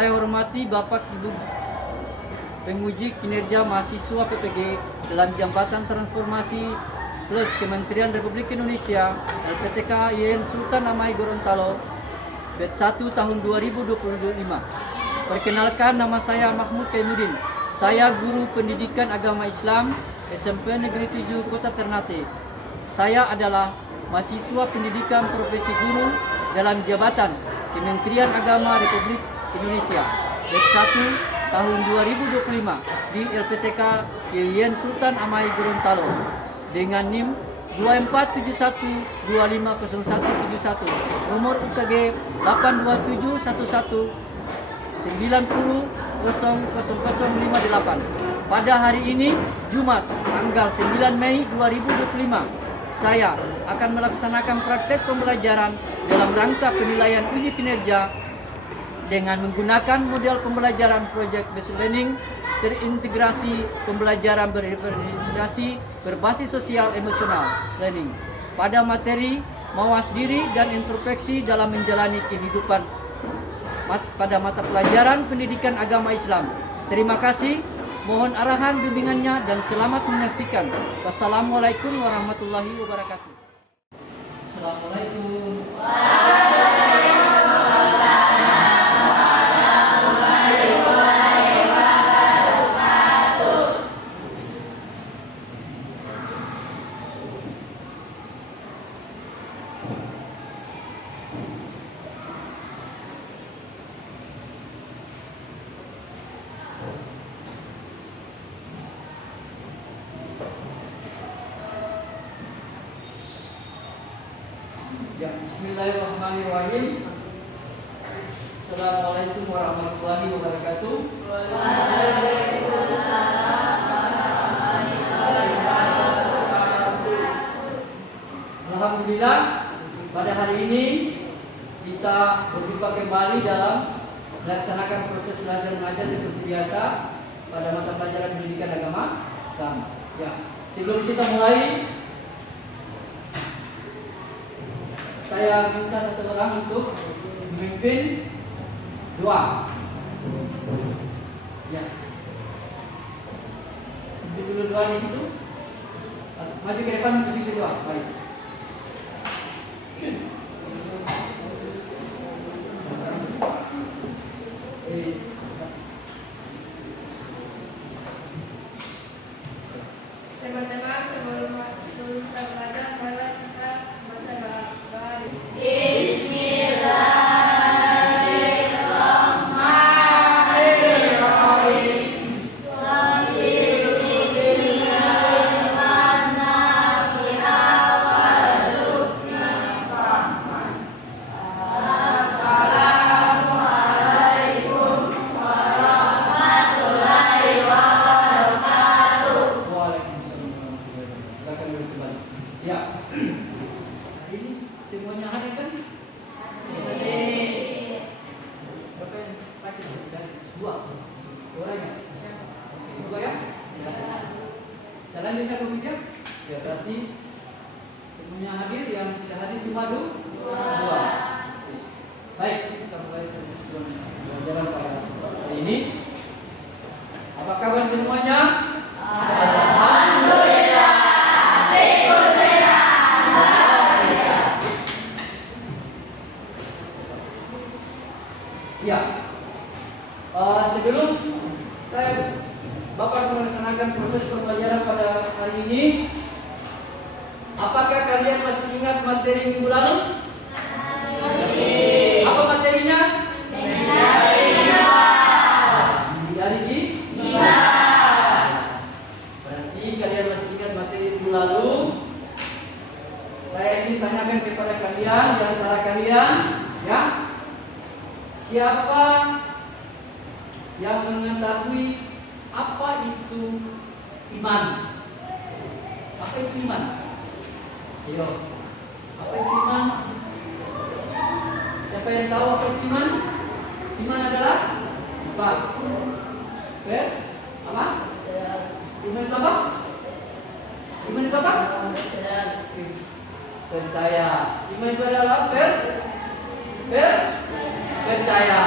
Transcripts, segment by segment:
saya hormati Bapak Ibu penguji kinerja mahasiswa PPG dalam Jabatan Transformasi Plus Kementerian Republik Indonesia LPTK IAIN Sultan Amai Gorontalo batch 1 tahun 2025. Perkenalkan, nama saya Mahmud Kaimuddin. Saya guru pendidikan agama Islam SMP Negeri 7 Kota Ternate. Saya adalah mahasiswa pendidikan profesi guru dalam Jabatan Kementerian Agama Republik Indonesia batch 1 tahun 2025 di LPTK IAIN Sultan Amai Gorontalo dengan NIM 2471250171, nomor UKG 82711900058. Pada hari ini Jumat tanggal 9 Mei 2025, saya akan melaksanakan praktek pembelajaran dalam rangka penilaian uji kinerja dengan menggunakan model pembelajaran Project Based Learning terintegrasi pembelajaran berverifikasi berbasis sosial emosional learning pada materi mawas diri dan introspeksi dalam menjalani kehidupan pada mata pelajaran pendidikan agama Islam. Terima kasih, mohon arahan bimbingannya dan selamat menyaksikan. Wassalamualaikum warahmatullahi wabarakatuh. Assalamualaikum. Ya, bismillahirrahmanirrahim. Assalamualaikum warahmatullahi wabarakatuh. Alhamdulillah, pada hari ini kita berjumpa kembali dalam melaksanakan proses belajar mengajar seperti biasa pada mata pelajaran pendidikan agama Islam. Ya, sebelum kita mulai, saya minta satu orang untuk memimpin doa. Ya, pimpin dulu doa di situ. Maju ke depan untuk pimpin doa. Baik. Teman-teman, sebelum kita belajar, mari kita baca doa. Semuanya hadir kan? Berapa yang sakit? Dua orangnya. Oke, dua ya? Selanjutnya kemudian, ya berarti semuanya hadir, yang tidak hadir cuma dua. Baik, kita mulai proses pembelajaran pada hari ini. Apa kabar semuanya? Ya, sebelum Bapak melaksanakan proses pembelajaran pada hari ini, apakah kalian masih ingat materi minggu lalu? Masih. Apa materinya? Dari berarti kalian masih ingat materi minggu lalu. Saya ingin tanyakan kepada kalian, di antara kalian, ya. Siapa yang mengetahui apa itu iman? Apa itu iman? Ayo, apa itu iman? Siapa yang tahu apa itu iman? Iman adalah apa? Apa? Iman itu apa? Iman itu apa? Percaya. Iman itu adalah percaya.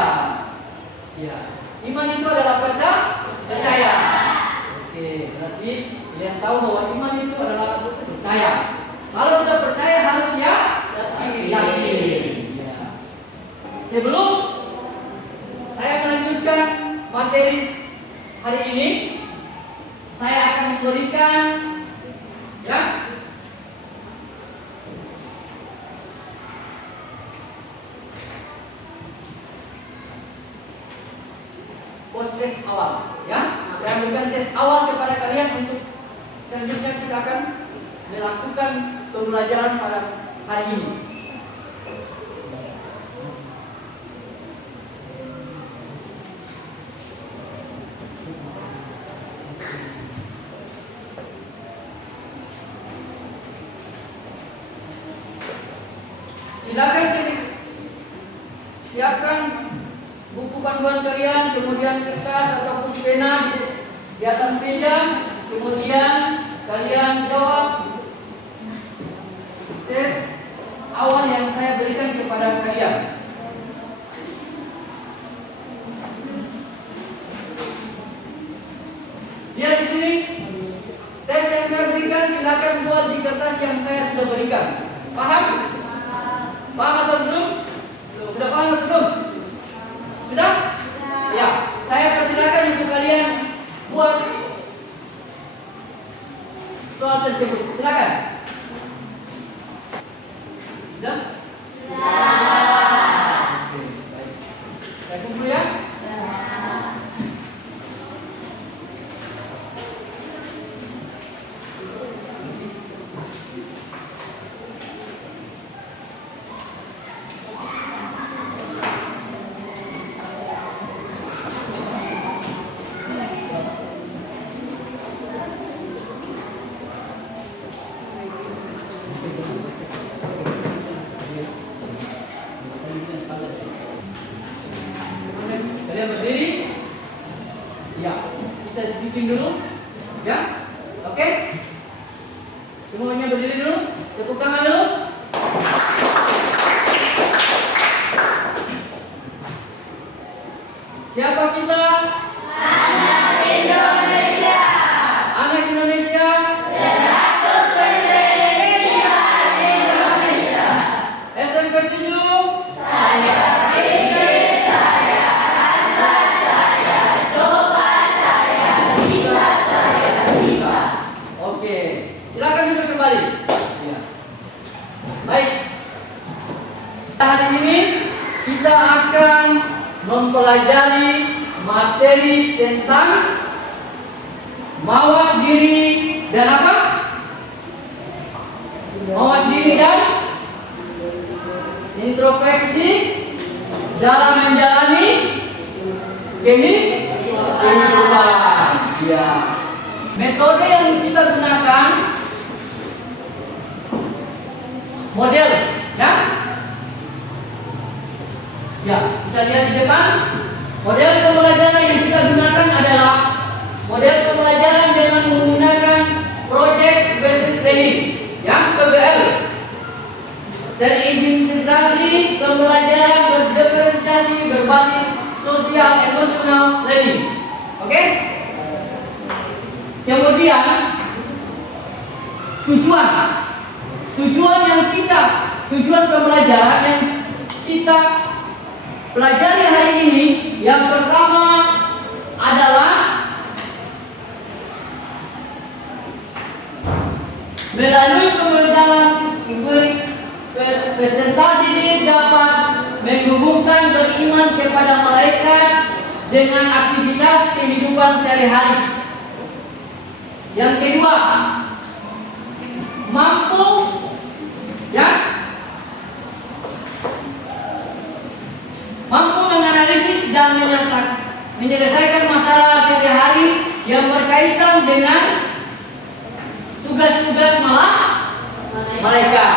Ya, iman itu adalah percaya. Oke, berarti yang tahu bahwa iman itu adalah percaya. Kalau sudah percaya harus yakin. Ya. Sebelum saya melanjutkan materi hari ini, saya akan memberikan post tes awal, Saya berikan tes awal kepada kalian untuk selanjutnya kita akan melakukan pembelajaran pada hari ini. Silakan siapkan buku panduan kalian, kemudian kertas ataupun pena di atas meja, kemudian kalian jawab tes awal yang saya berikan kepada kalian. Lihat di sini, tes yang saya berikan silakan buat di kertas yang saya sudah berikan. Paham? Paham atau belum? Sudah paham atau belum? Sudah? Ya, saya persilakan untuk kalian buat soal tersebut. Silakan. Sudah? Oke, baik. Saya kumpul ya. Kalian berdiri. Ya, kita bikin dulu. Ya, oke. Semuanya berdiri dulu. Tepuk tangan dulu. Siapa kita? Anak Indonesia. Anak Indonesia. 100% Indonesia. SMP 7. Saya pikir, saya rasa, saya coba, saya bisa. Oke, silakan duduk kembali. Ya. Baik. Hari ini kita akan mempelajari materi tentang mawas diri dan apa? Mawas diri dan introspeksi dalam menjalani kehidupan. Ya. Metode yang kita gunakan model, ya, bisa lihat di depan. Model pembelajaran yang kita gunakan adalah model pembelajaran dengan menggunakan Project Based Learning, PBL. Terintegrasi pembelajaran berdiferensiasi berbasis sosial emotional learning. Oke? Kemudian tujuan pembelajaran yang kita pelajari hari ini, yang pertama adalah melalui pembelajaran peserta didik dapat menghubungkan beriman kepada malaikat dengan aktivitas kehidupan sehari-hari. Yang kedua, mampu menganalisis dan menyelesaikan masalah sehari-hari yang berkaitan dengan tugas-tugas malaikat.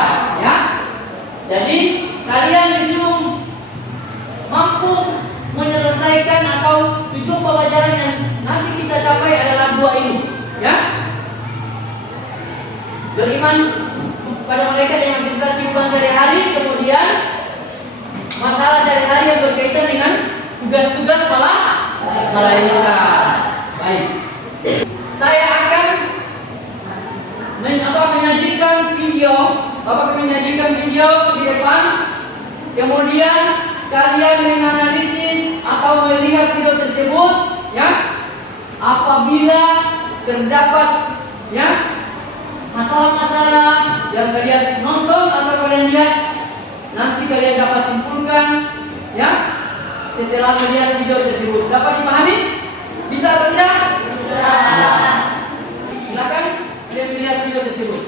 Jadi kalian disuruh mampu menyelesaikan atau tujuan pelajaran yang nanti kita capai adalah dua ini. Beriman pada malaikat dengan aktivitas kehidupan sehari-hari, kemudian masalah sehari-hari yang berkaitan dengan tugas-tugas malaikat. Baik. Saya akan menyajikan video di depan. Kemudian kalian menganalisis atau melihat video tersebut, ya. Apabila terdapat, ya, masalah-masalah yang kalian nonton atau kalian lihat, nanti kalian dapat simpulkan, ya, setelah melihat video tersebut. Dapat dipahami? Bisa atau tidak? Bisa. Silakan kalian melihat video tersebut.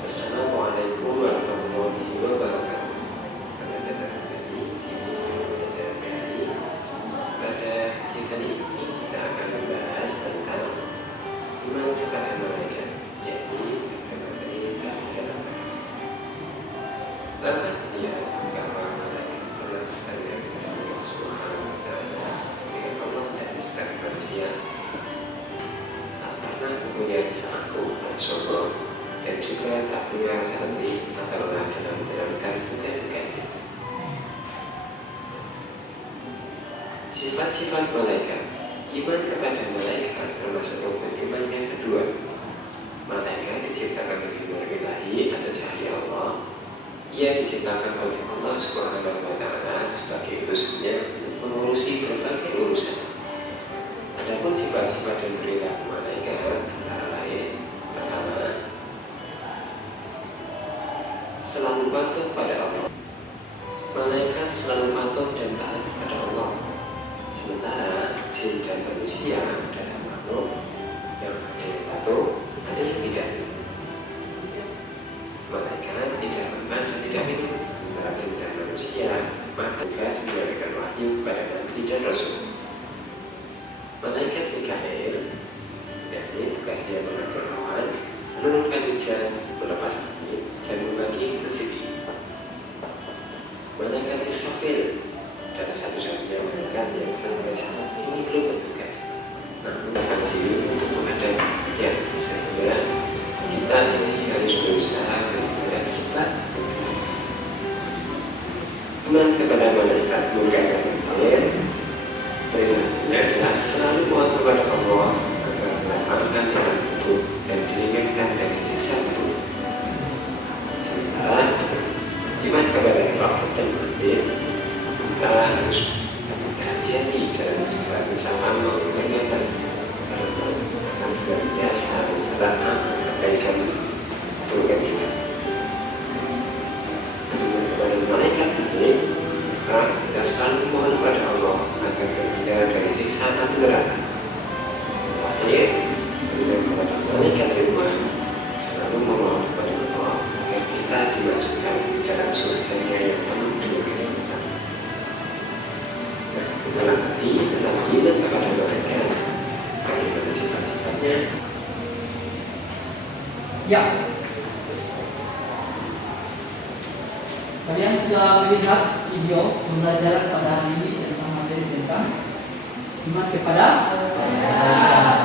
Assalamualaikum warahmatullahi wabarakatuh. Pada datang kembali di video pelajaran PAI. Pada kegiatan ini kita akan membahas tentang iman kepada malaikat, yakni materi dan kegiatan. Apa dia bahwa malaikat adalah tanda kepada Allah Subhanahu wa Ta'ala dengan Allah dan menciptakan manusia. Tak pernah mempunyai rasa aku atau sombong, dan juga tak punya rasa letih atau lelah dalam menjalankan tugas-tugasnya. Sifat-sifat malaikat. Iman kepada malaikat termasuk rukun iman yang kedua. Malaikat diciptakan dari nur ilahi atau cahaya Allah. Ia diciptakan oleh Allah Subhanahu wa Ta'ala sebagai utusannya untuk mengurusi berbagai urusan. Adapun sifat-sifat dan perilaku malaikat antara lain: pertama, selalu patuh pada Allah. Malaikat selalu patuh dan taat kepada Allah. Sementara jin dan manusia adalah makhluk yang ada yang patuh, ada yang tidak. Malaikat tidak makan dan tidak minum, sementara jin dan manusia makan tugas menyampaikan wahyu kepada nabi dan rasul. Malaikat Mikail, yakni tugasnya mengatur awan, menurunkan hujan, melepas angin, dan membagi rezeki. Malaikat Israfil adalah satu-satunya malaikat yang sampai saat ini belum bertugas, namun berdiri untuk menghadapinya, sehingga kita ini harus berusaha melihat sebab. Iman kepada malaikat Munkar dan Nakir, perilakunya adalah selalu mohon kepada Allah agar melapangkan jalan kubur dan diringankan dari siksa kubur. Sementara iman kepada Raqib dan Atid, kita harus berhati-hati dalam segala ucapan maupun pernyataan, karena akan senantiasa mencatat kebaikan keburukan iman. Iman kepada malaikat ini, maka kita selalu mohon kepada Allah agar terhindar dari siksa api neraka. Terakhir, iman kepada malaikat Ridwan, selalu memohon kepada Allah agar kita dimasukkan ke dalam surga-Nya yang penuh dengan kenikmatan. Nah, itulah tadi tentang iman kepada malaikat. Bagaimana sifat-sifatnya? Ya. Kalian sudah melihat video pembelajaran pada hari ini tentang materi tentang iman kepada malaikat.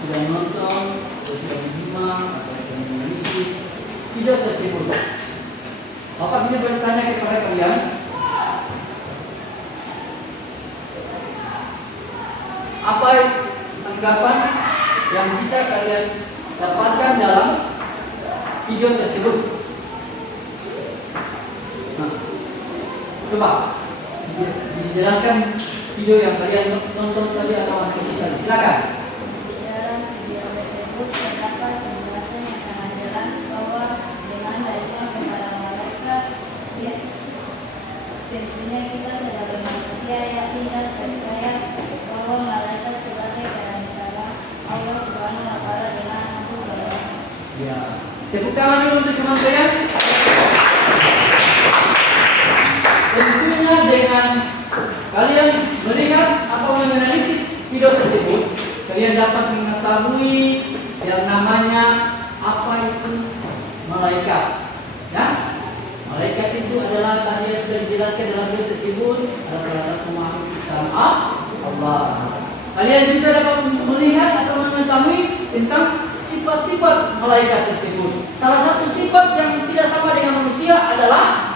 Sudah nonton, sudah menyimak atau sudah menganalisis video tersebut. Bapak ini bertanya kepada kalian, apa tanggapan yang bisa kalian dapatkan dalam video tersebut? Nah, coba dijelaskan video yang kalian nonton tadi atau analisis tadi. Silakan. Dalam video tersebut terdapat penjelasan yang sangat jelas bahwa dengan beriman kepada malaikat, ya, tentunya kita sebagai manusia yakin dan percaya bahwa malaikat sebagai perantara Allah Subhanahu wa Ta'ala dengan makhluk lainnya. Ya. Tepuk tangan dulu untuk teman saya. Tentunya dengan kalian melihat atau menganalisis video tersebut, kalian dapat mengetahui yang namanya apa itu malaikat. Ya, malaikat itu adalah tadi yang sudah dijelaskan dalam video tersebut, adalah salah satu makhluk ciptaan Allah. Kalian juga dapat melihat atau mengetahui tentang sifat-sifat malaikat tersebut. Salah satu sifat yang tidak sama dengan manusia adalah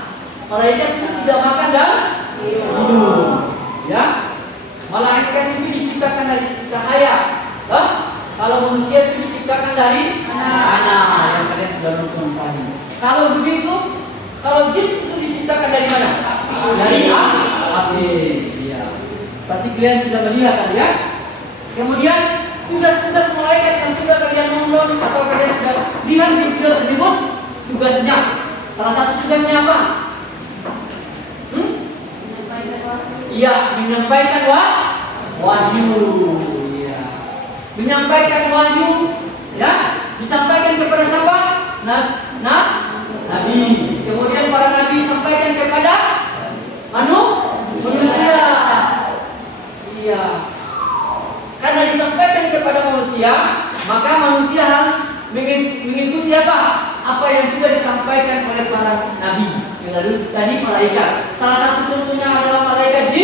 malaikat itu tidak makan dan minum. Ya, malaikat itu diciptakan dari cahaya. Kalau manusia itu diciptakan dari tanah yang kalian sudah nonton tadi. Kalau begitu, kalau jin itu diciptakan dari mana? Dari api. Ya. Berarti kalian sudah melihat tadi ya. Kemudian tugas-tugas malaikat yang sudah kalian nonton atau kalian sudah lihat di video tersebut, tugasnya. Salah satu tugasnya apa? Iya, menyampaikan wahyu. Iya. Menyampaikan wahyu, ya, disampaikan kepada siapa? Nabi. Kemudian para nabi sampaikan kepada manusia. Iya. Karena disampaikan kepada manusia, maka manusia harus mengikuti apa? Apa yang sudah disampaikan oleh para nabi. Lalu tadi malaikat. Salah satu contohnya adalah malaikat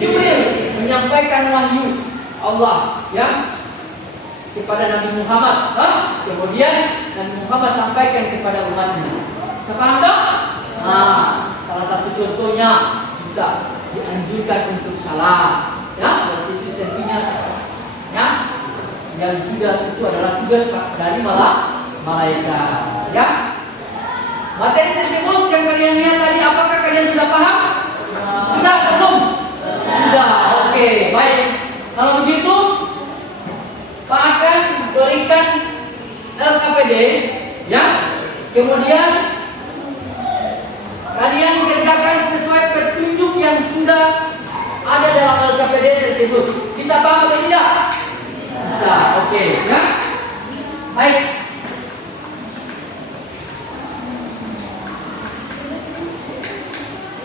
Jibril menyampaikan wahyu Allah, ya, kepada Nabi Muhammad. Kemudian Nabi Muhammad sampaikan kepada umatnya. Sepaham tak? Salah satu contohnya juga dianjurkan untuk salat. Ya, berarti itu tentunya, ya, yang juga itu adalah tugas dari malaikat. Ya. Materi tersebut yang kalian lihat tadi, apakah kalian sudah paham? Sudah atau belum? Sudah. Oke, baik. Kalau begitu, Pak akan berikan LKPD, ya. Kemudian kalian kerjakan sesuai petunjuk yang sudah ada dalam LKPD tersebut. Bisa paham atau tidak? Bisa. Oke, ya. Baik.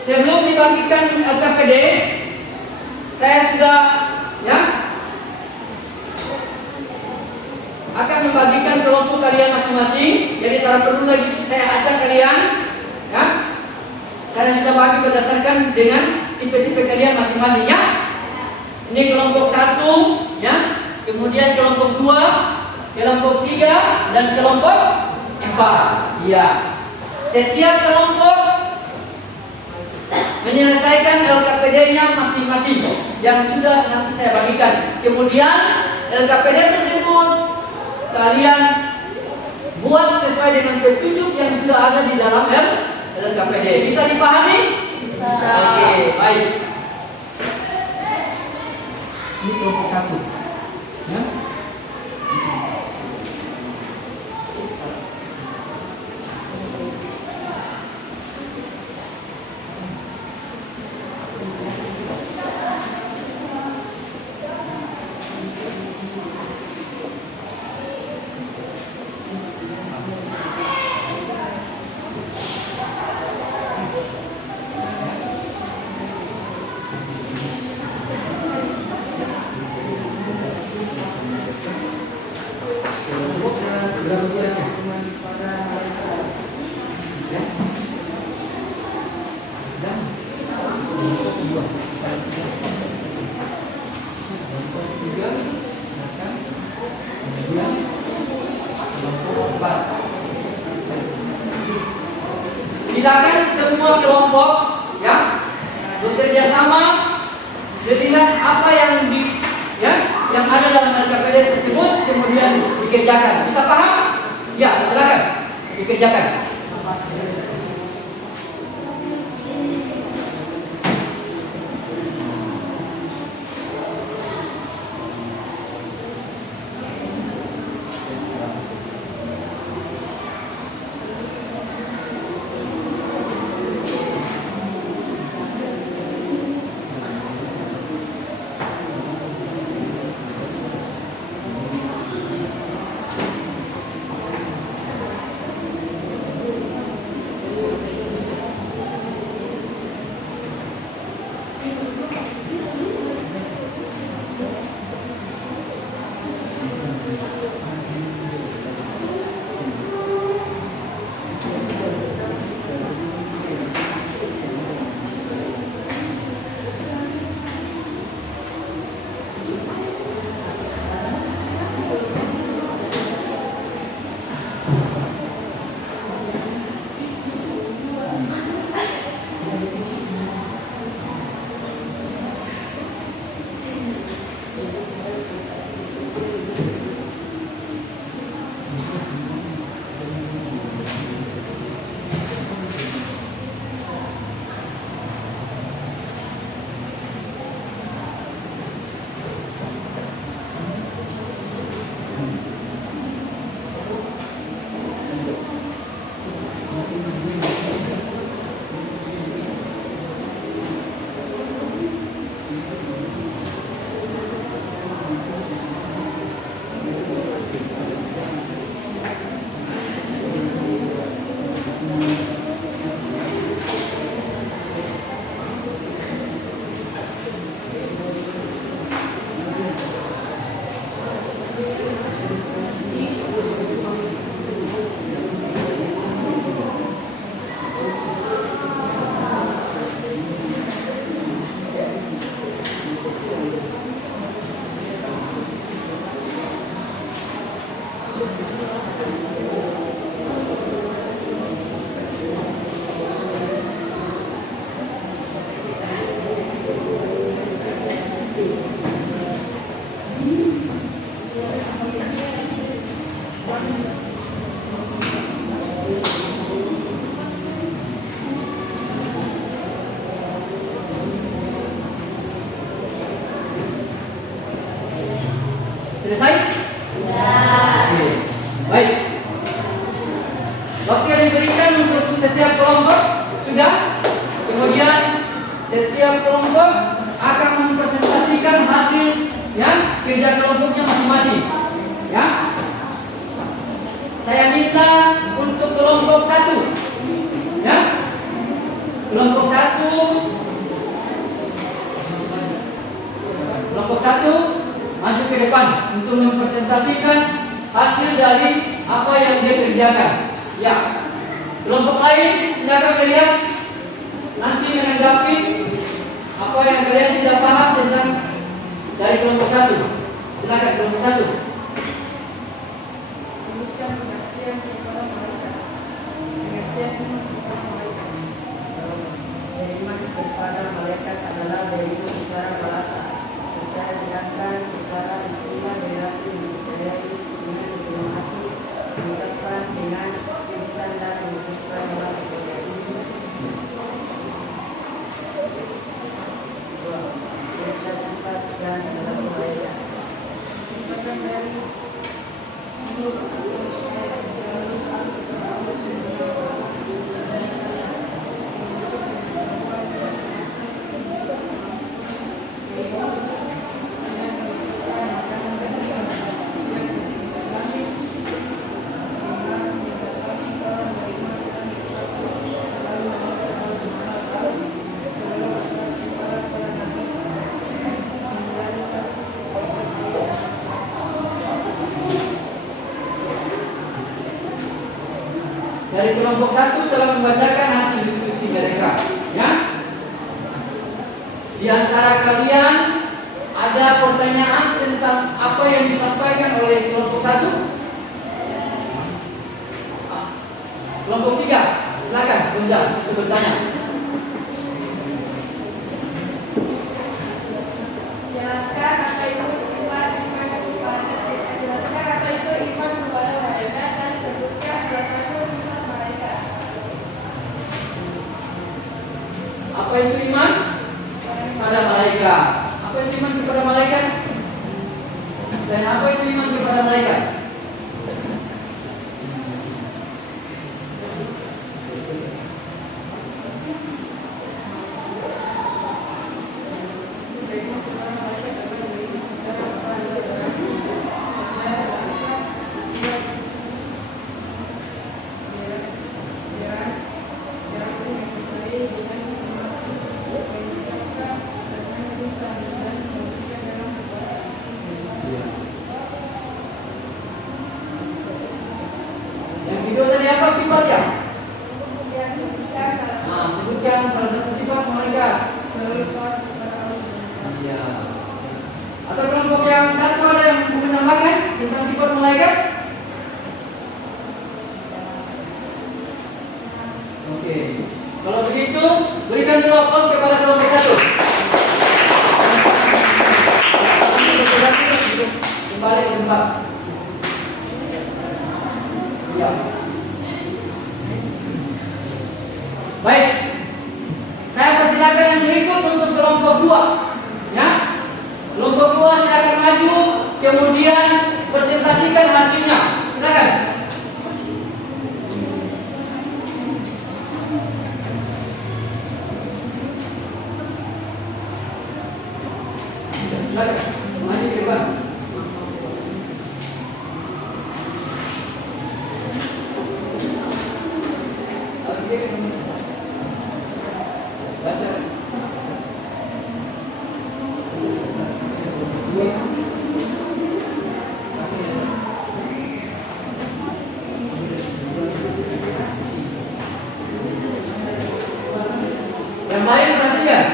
Sebelum dibagikan LKPD, saya sudah, ya, akan membagikan kelompok kalian masing-masing. Jadi tak perlu lagi saya ajak kalian, ya. Saya sudah bagi berdasarkan dengan tipe-tipe kalian masing-masing, ya. Ini kelompok 1, ya. Kemudian kelompok 2, kelompok 3, dan kelompok 4. Ya. Setiap kelompok menyelesaikan LKPD-nya masing-masing yang sudah nanti saya bagikan. Kemudian LKPD tersebut kalian buat sesuai dengan petunjuk yang sudah ada di dalam LKPD. Bisa dipahami? Bisa. Oke, baik. Ini kelompok 1. Ya. Silakan semua kelompok, ya, bekerja sama, melihat apa yang yang ada dalam LKPD tersebut, kemudian dikerjakan. Bisa paham? Ya, silakan dikerjakan. Sudah? Kemudian setiap kelompok akan mempresentasikan hasil ya kerja kelompoknya masing-masing. Ya. Saya minta untuk kelompok 1. Ya. Kelompok 1 maju ke depan untuk mempresentasikan hasil dari apa yang dia kerjakan. Ya. Kelompok lain silakan melihat nanti menanggapi apa yang kalian tidak paham tentang dari kelompok 1. Silakan kelompok 1. Tuliskan pengertian kepada mereka. Pengertian kepada mereka. Beriman kepada malaikat adalah beriman secara bahasa. Percaya sedangkan secara istilah berarti dipercayai dengan sepenuh hati, mengucapkan dengan lisan dan mengucapkan dalam kepercayaan. Bisa sifat dan dalam malaikat. Sifatan dari Dari kelompok 1 telah membacakan hasil diskusi mereka, ya. Di antara kalian ada pertanyaan tentang apa yang disampaikan oleh kelompok 1? Kelompok 3, silakan Gonzal untuk bertanya. Jelaskan apa itu sifat iman kepada jelaskan apa itu iman kepada malaikat dan sebutkan salah satu sifat malaikat. Apa itu iman pada malaikat? Apa itu iman kepada malaikat? Dan apa itu iman kepada malaikat? Yang kedua tadi apa sifatnya? Nah, sebutkan salah satu sifat malaikat. Iya. Atau kelompok yang satu ada yang menambahkan tentang sifat malaikat? Oke. Kalau begitu, berikan dulu aplaus kepada kelompok 1. Kembali ke tempat. Ya. Baik. Saya persilakan yang berikut untuk kelompok 2. Ya. Kelompok 2 silakan maju, kemudian presentasikan hasilnya. Silakan. Silakan. Maju ke depan. Baca. Yang lain perhatikan.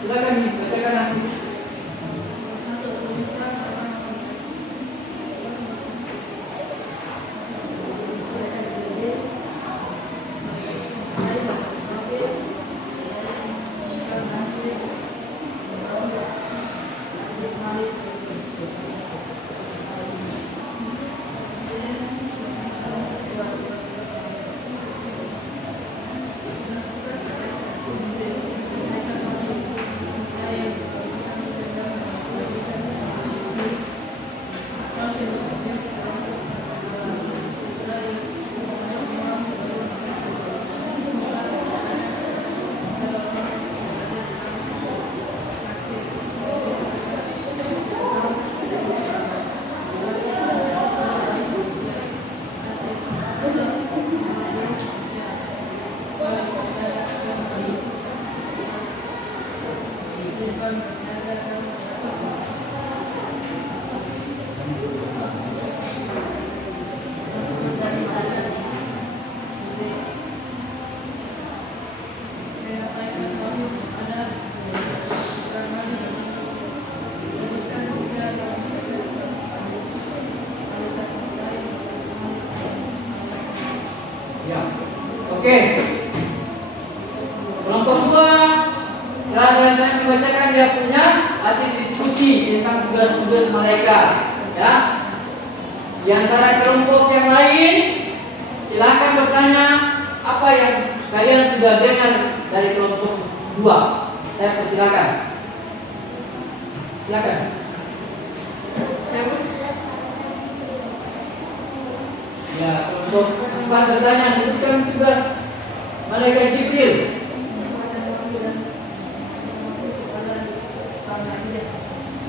Silakan nih, bacakan hasil. Ya. Oke. Kelompok 2 telah selesai membacakan dia punya hasil diskusi tentang tugas-tugas malaikat. Ya. Di antara kelompok yang lain, silakan bertanya apa yang kalian sudah dengar dari kelompok 2. Saya persilakan. Silakan. Ya, kelompok 4 bertanya, sebutkan tugas malaikat Jibril.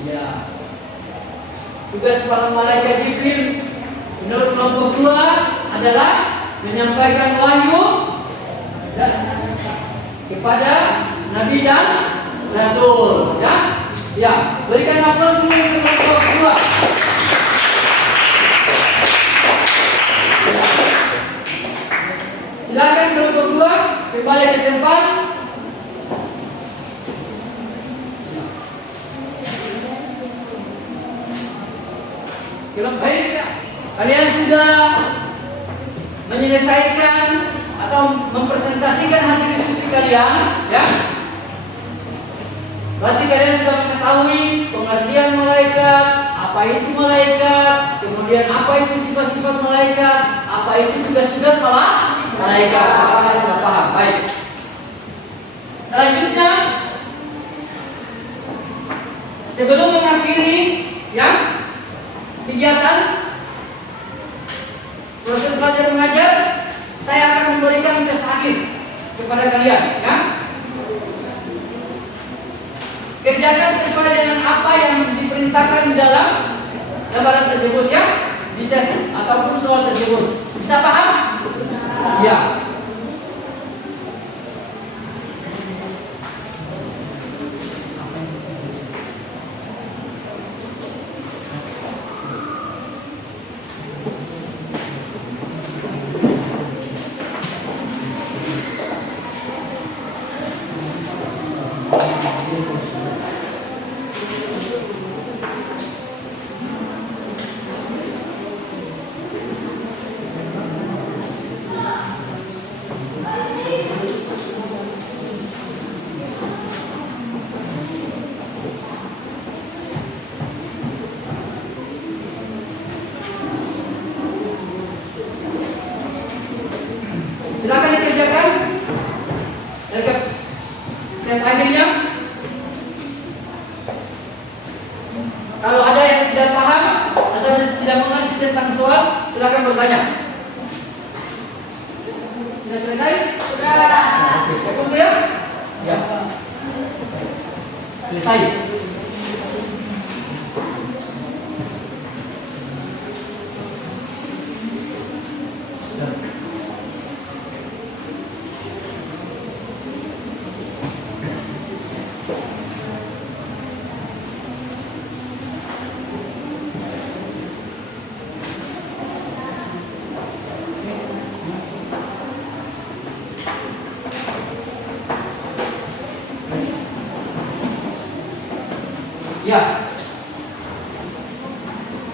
Ya. Tugas para malaikat Jibril menurut kelompok 2 adalah menyampaikan wahyu kepada nabi dan rasul, ya. Ya, berikan aplaus dulu untuk kelompok 2. Silakan kelompok 2 kembali ke tempat. Kelompok ini, kalian sudah menyelesaikan atau mempresentasikan hasil diskusi kalian, ya? Berarti kalian sudah mengetahui pengertian malaikat, apa itu malaikat, kemudian apa itu sifat-sifat malaikat, apa itu tugas-tugas malaikat. Kalian sudah paham, baik. Selanjutnya, sebelum mengakhiri, ya, kegiatan proses belajar mengajar, saya akan memberikan tes akhir kepada kalian, ya. Kerjakan sesuai dengan apa yang diperintahkan di dalam gambaran tersebut, ya, di tes ataupun soal tersebut. Bisa paham? Ya. Silakan dikerjakan. Tes akhirnya. Kalau ada yang tidak paham atau tidak mengerti tentang soal, silakan bertanya. Sudah selesai? Sudah. Oke, saya kumpul ya. Ya. Selesai. Ya.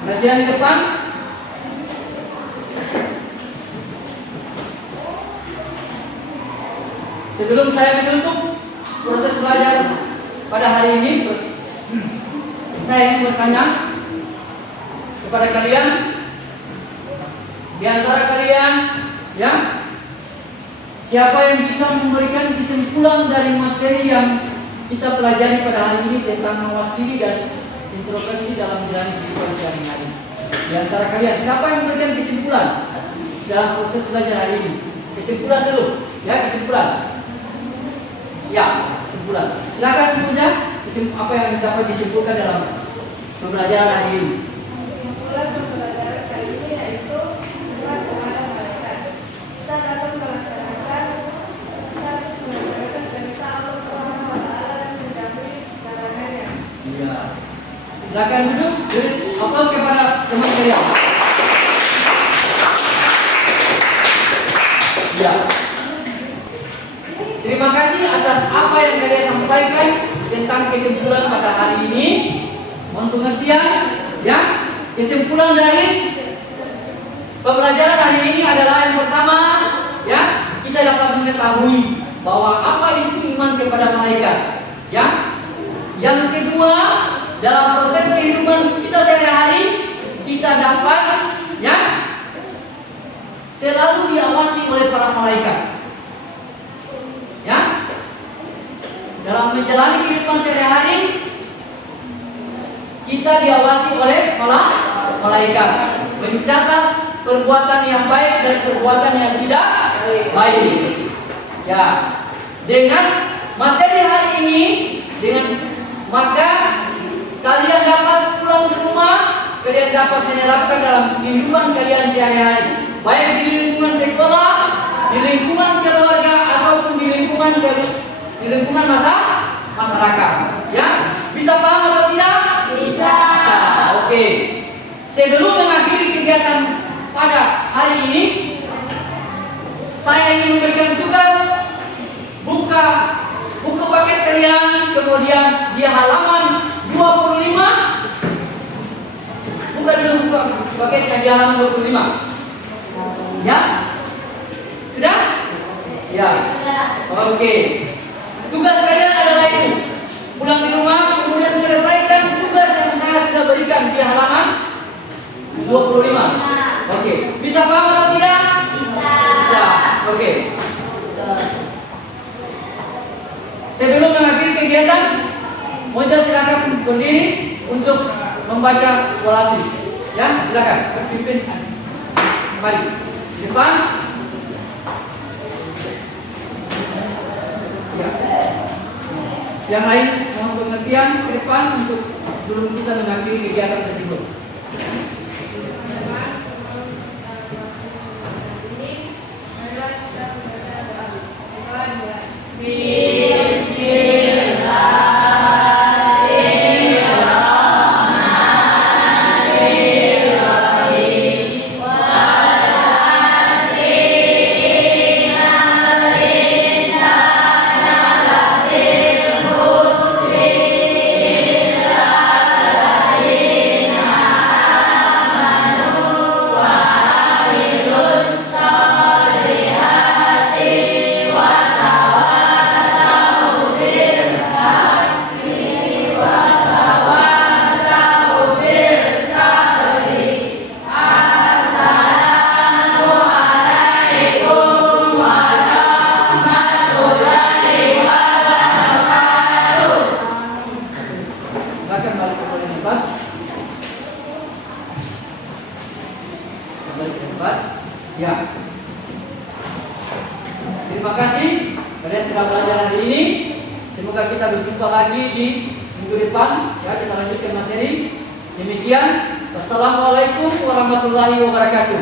Perhatian di depan. Sebelum saya menutup proses belajar pada hari ini, saya ingin bertanya kepada kalian, di antara kalian, ya, siapa yang bisa memberikan kesimpulan dari materi yang kita pelajari pada hari ini tentang mawas diri dan introspeksi dalam menjalani kehidupan sehari-hari? Di antara kalian, siapa yang memberikan kesimpulan dalam proses belajar hari ini? Kesimpulan dulu, ya, kesimpulan. Ya, kesimpulan. Silakan punya apa yang dapat disimpulkan dalam pembelajaran hari ini. Kesimpulan pembelajaran kali ini yaitu iman kepada malaikat. Kita dapat melaksanakan perintah Allah Subhanahu wa Ta'ala dan menjauhi larangannya. Iya. Silakan duduk. Aplaus kepada Terima kasih atas apa yang kalian sampaikan tentang kesimpulan pada hari ini. Mohon pengertian, ya. Kesimpulan dari pembelajaran hari ini adalah yang pertama, ya, kita dapat mengetahui bahwa apa itu iman kepada malaikat, ya. Yang kedua, dalam proses kehidupan kita sehari-hari kita dapat, ya, selalu diawasi oleh para malaikat, ya. Dalam menjalani kehidupan sehari-hari kita diawasi oleh malaikat, mencatat perbuatan yang baik dan perbuatan yang tidak baik. Ya, dengan materi hari ini, maka kalian dapat pulang ke rumah, kalian dapat menerapkan dalam kehidupan kalian sehari-hari, baik di lingkungan sekolah, di lingkungan keluarga, ataupun di lingkungan masyarakat. Ya, bisa paham atau tidak? Bisa. Oke. Sebelum mengakhiri kegiatan pada hari ini, saya ingin memberikan tugas buka buku paket kalian, kemudian di halaman 25. Buka dulu buku paketnya di halaman 25. Ya? Sudah? Ya. Oke. Tugas kalian adalah itu. Pulang di rumah, kemudian selesaikan tugas yang saya sudah berikan di halaman 25. Oke. Bisa paham atau tidak? Bisa. Oke. Sebelum mengakhiri kegiatan, Moja silakan berdiri untuk membaca kolasi. Ya, silakan. Pimpin. Mari. Depan. Ya. Yang lain mohon pengertian ke depan untuk sebelum kita mengakhiri kegiatan tersebut. Ya. Terima kasih kalian telah belajar hari ini. Semoga kita berjumpa lagi di minggu depan. Ya, kita lanjutkan materi. Demikian. Wassalamualaikum warahmatullahi wabarakatuh.